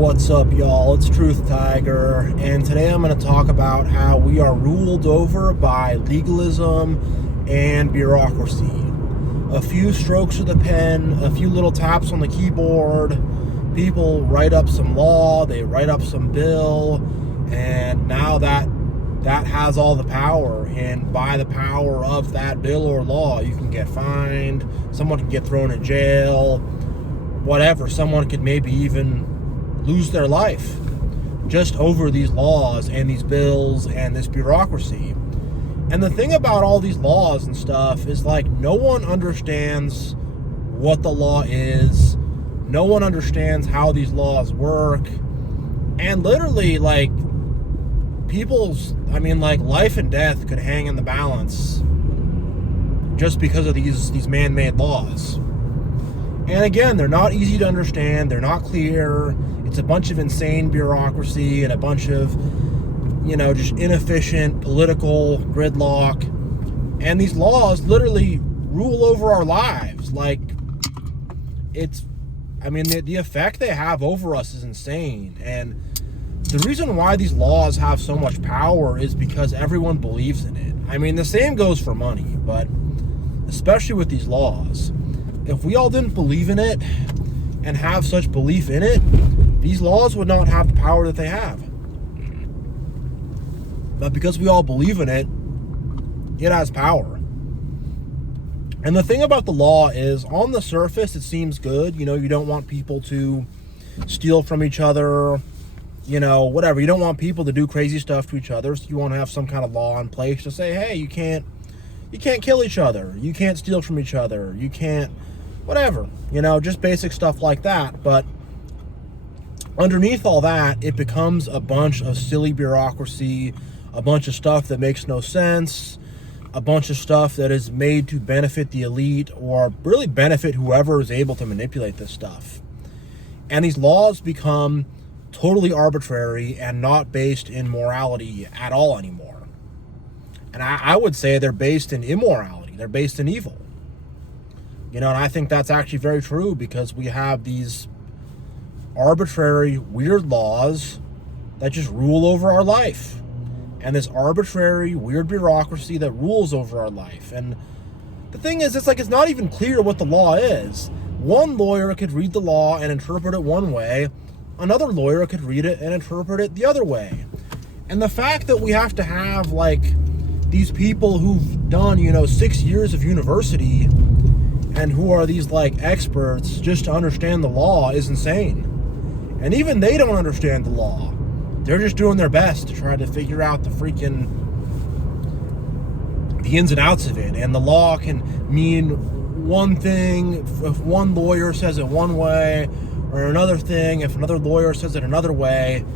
What's up, y'all? It's Truth Tiger, and today I'm going to talk about how we are ruled over by legalism and bureaucracy. A few strokes of the pen, a few little taps on the keyboard, people write up some law, they write up some bill, and now that has all the power, and by the power of that bill or law, you can get fined, someone can get thrown in jail, whatever. Someone could maybe even lose their life just over these laws and these bills and this bureaucracy. And the thing about all these laws and stuff is, like, no one understands what the law is. No one understands how these laws work. And literally, like, life and death could hang in the balance just because of these man-made laws. And again, they're not easy to understand. They're not clear. It's a bunch of insane bureaucracy and a bunch of, just inefficient political gridlock. And these laws literally rule over our lives. Like, the effect they have over us is insane. And the reason why these laws have so much power is because everyone believes in it. I mean, the same goes for money, but especially with these laws. If we all didn't believe in it and have such belief in it, these laws would not have the power that they have. But because we all believe in it, it has power. And the thing about the law is, on the surface, it seems good. You don't want people to steal from each other, whatever. You don't want people to do crazy stuff to each other. So you want to have some kind of law in place to say, hey, you can't kill each other. You can't steal from each other. You can't, whatever, just basic stuff like that. But underneath all that, it becomes a bunch of silly bureaucracy, a bunch of stuff that makes no sense, a bunch of stuff that is made to benefit the elite or really benefit whoever is able to manipulate this stuff. And these laws become totally arbitrary and not based in morality at all anymore. And I would say they're based in immorality. They're based in evil. And I think that's actually very true, because we have these arbitrary, weird laws that just rule over our life. And this arbitrary, weird bureaucracy that rules over our life. And the thing is, it's not even clear what the law is. One lawyer could read the law and interpret it one way. Another lawyer could read it and interpret it the other way. And the fact that we have to have, these people who've done, 6 years of university and who are these, experts just to understand the law is insane. And even they don't understand the law. They're just doing their best to try to figure out the ins and outs of it. And the law can mean one thing if one lawyer says it one way, or another thing if another lawyer says it another way.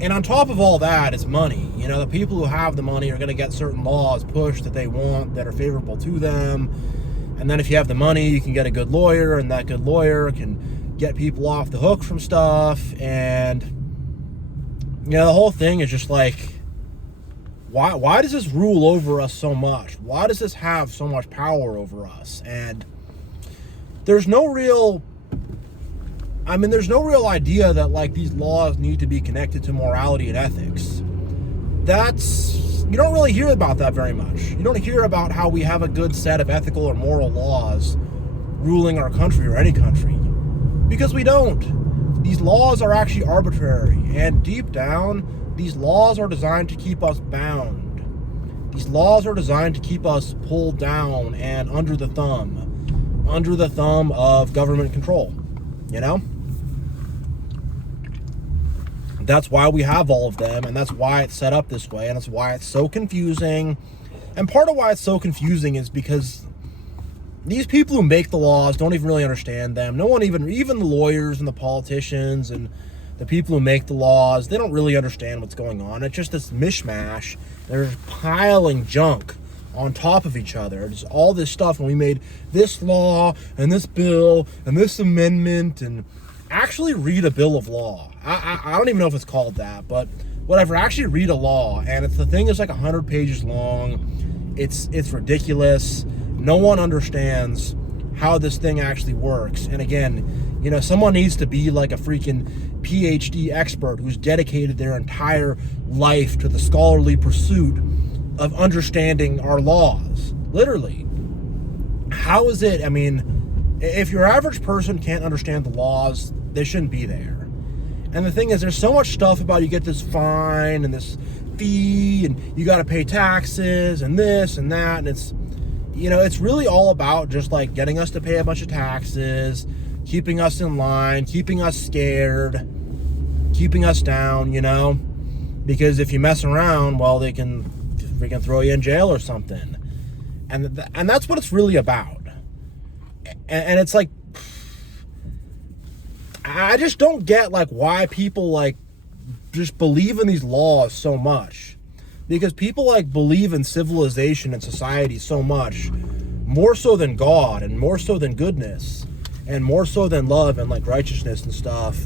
And on top of all that is money. The people who have the money are going to get certain laws pushed that they want, that are favorable to them. And then if you have the money, you can get a good lawyer, and that good lawyer can get people off the hook from stuff. And the whole thing is just why does this rule over us so much? Why does this have so much power over us? And there's no real idea that these laws need to be connected to morality and ethics. You don't really hear about that very much. You don't hear about how we have a good set of ethical or moral laws ruling our country or any country. Because we don't. These laws are actually arbitrary. And deep down, these laws are designed to keep us bound. These laws are designed to keep us pulled down and under the thumb of government control. That's why we have all of them, and that's why it's set up this way, and that's why it's so confusing. And part of why it's so confusing is because these people who make the laws don't even really understand them. No one even the lawyers and the politicians and the people who make the laws, they don't really understand what's going on. It's just this mishmash. They're piling junk on top of each other. There's all this stuff, and we made this law and this bill and this amendment, and actually read a bill of law. I don't even know if it's called that, but whatever. Actually read a law, and the thing is 100 pages long. It's ridiculous. No one understands how this thing actually works. And again, you know, someone needs to be like a freaking PhD expert who's dedicated their entire life to the scholarly pursuit of understanding our laws. Literally. How is it? I mean, if your average person can't understand the laws, they shouldn't be there. And the thing is, there's so much stuff about you get this fine and this fee and you got to pay taxes and this and that. And it's, you know, it's really all about just like getting us to pay a bunch of taxes, keeping us in line, keeping us scared, keeping us down, you know, because if you mess around, well, they can throw you in jail or something. And that's what it's really about. And it's like, I just don't get like why people like just believe in these laws so much, because people like believe in civilization and society so much, more so than God and more so than goodness and more so than love and like righteousness and stuff.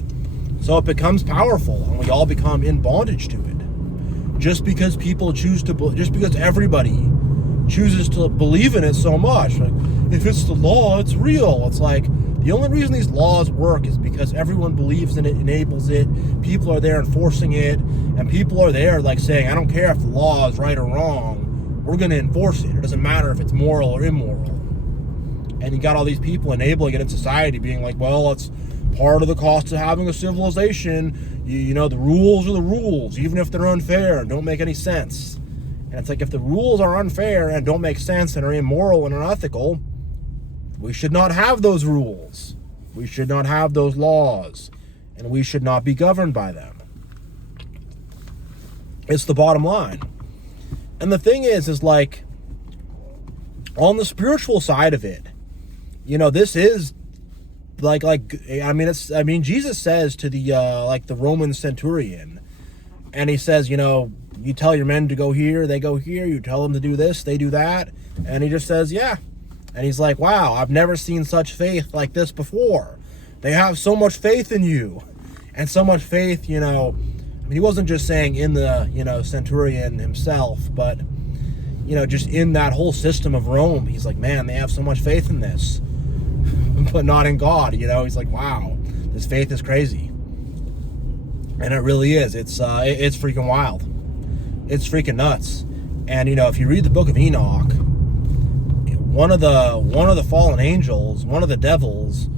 So it becomes powerful and we all become in bondage to it, just because people choose to, just because everybody chooses to believe in it so much. Like, if it's the law, it's real. It's like, the only reason these laws work is because everyone believes in it, enables it, people are there enforcing it, and people are there like saying, I don't care if the law is right or wrong, we're going to enforce it. It doesn't matter if it's moral or immoral. And you got all these people enabling it in society being like, well, it's part of the cost of having a civilization. You know, the rules are the rules, even if they're unfair and don't make any sense. And it's like, if the rules are unfair and don't make sense and are immoral and unethical, we should not have those rules. We should not have those laws. And we should not be governed by them. It's the bottom line. And the thing is like, on the spiritual side of it, you know, this is Jesus says to the the Roman centurion, and he says, you know, you tell your men to go here, they go here. You tell them to do this, they do that. And he just says, yeah. And he's like, wow, I've never seen such faith like this before. They have so much faith in you. And so much faith, you know, I mean, he wasn't just saying in the, you know, centurion himself, but, you know, just in that whole system of Rome. He's like, man, they have so much faith in this, but not in God, you know. He's like, wow, this faith is crazy. And it really is. It's freaking wild. It's freaking nuts. And, you know, if you read the book of Enoch, one of the fallen angels, one of the devils,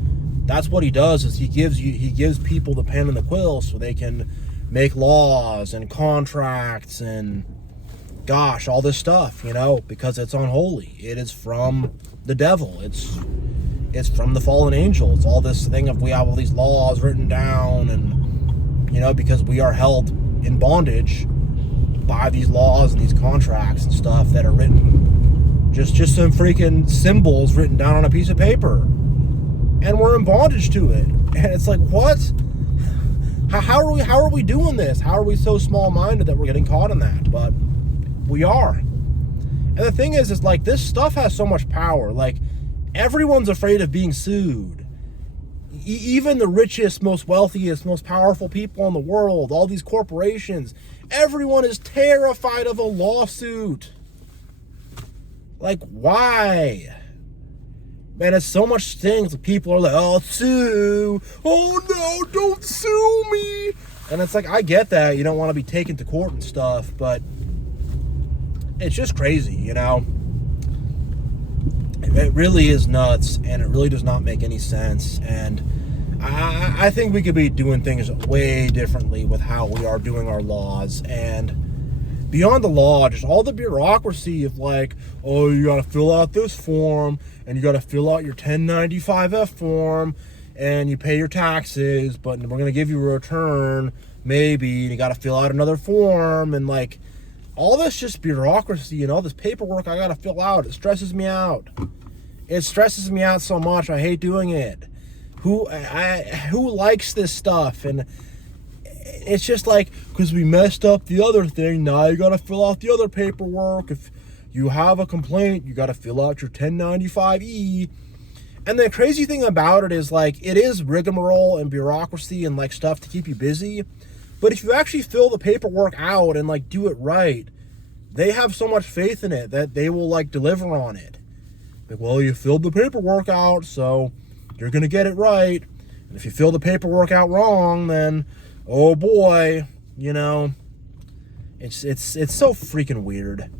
that's what he does, is he gives people the pen and the quill so they can make laws and contracts and gosh, all this stuff, you know, because it's unholy. It is from the devil. It's from the fallen angel. It's all this thing of we have all these laws written down, and, you know, because we are held in bondage by these laws and these contracts and stuff that are written, just some freaking symbols written down on a piece of paper, and we're in bondage to it. And it's like, what? How are we doing this? How are we so small-minded that we're getting caught in that? But we are. And the thing is like, this stuff has so much power. Like, everyone's afraid of being sued. Even the richest, most wealthiest, most powerful people in the world, all these corporations, everyone is terrified of a lawsuit. Like, why? Man, it's so much things. People are like, oh, sue. Oh, no, don't sue me. And it's like, I get that. You don't want to be taken to court and stuff, but it's just crazy, you know? It really is nuts, and it really does not make any sense. And I think we could be doing things way differently with how we are doing our laws. And beyond the law, just all the bureaucracy of like, oh, you got to fill out this form, and you got to fill out your 1095-F form, and you pay your taxes, but we're going to give you a return, maybe, and you got to fill out another form, and like, all this just bureaucracy and all this paperwork I got to fill out, it stresses me out. It stresses me out so much. I hate doing it. Who likes this stuff? And it's just like, because we messed up the other thing, now you got to fill out the other paperwork. If you have a complaint, you got to fill out your 1095-E. And the crazy thing about it is, like, it is rigmarole and bureaucracy and like stuff to keep you busy. But if you actually fill the paperwork out and like do it right, they have so much faith in it that they will like deliver on it. Like, well, you filled the paperwork out, so you're going to get it right. And if you fill the paperwork out wrong, then, oh boy, you know, it's so freaking weird.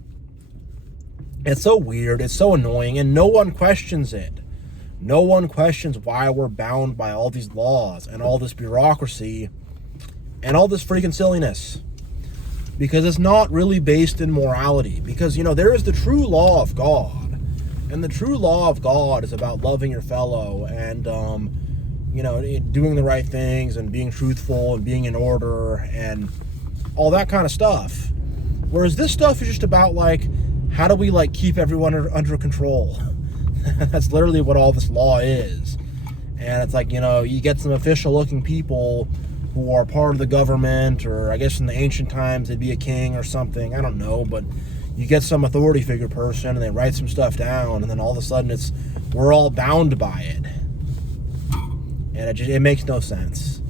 It's so weird. It's so annoying, and no one questions it. No one questions why we're bound by all these laws and all this bureaucracy and all this freaking silliness. Because it's not really based in morality. Because, you know, there is the true law of God. And the true law of God is about loving your fellow and, you know, doing the right things and being truthful and being in order and all that kind of stuff. Whereas this stuff is just about, like, how do we, like, keep everyone under control? That's literally what all this law is. And it's like, you know, you get some official-looking people who are part of the government, or I guess in the ancient times they'd be a king or something. I don't know, but you get some authority figure person and they write some stuff down, and then all of a sudden we're all bound by it. And it makes no sense.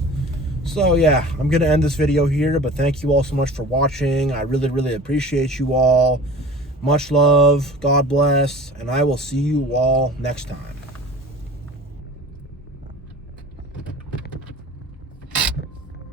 So yeah, I'm going to end this video here, but thank you all so much for watching. I really, really appreciate you all. Much love, God bless, and I will see you all next time.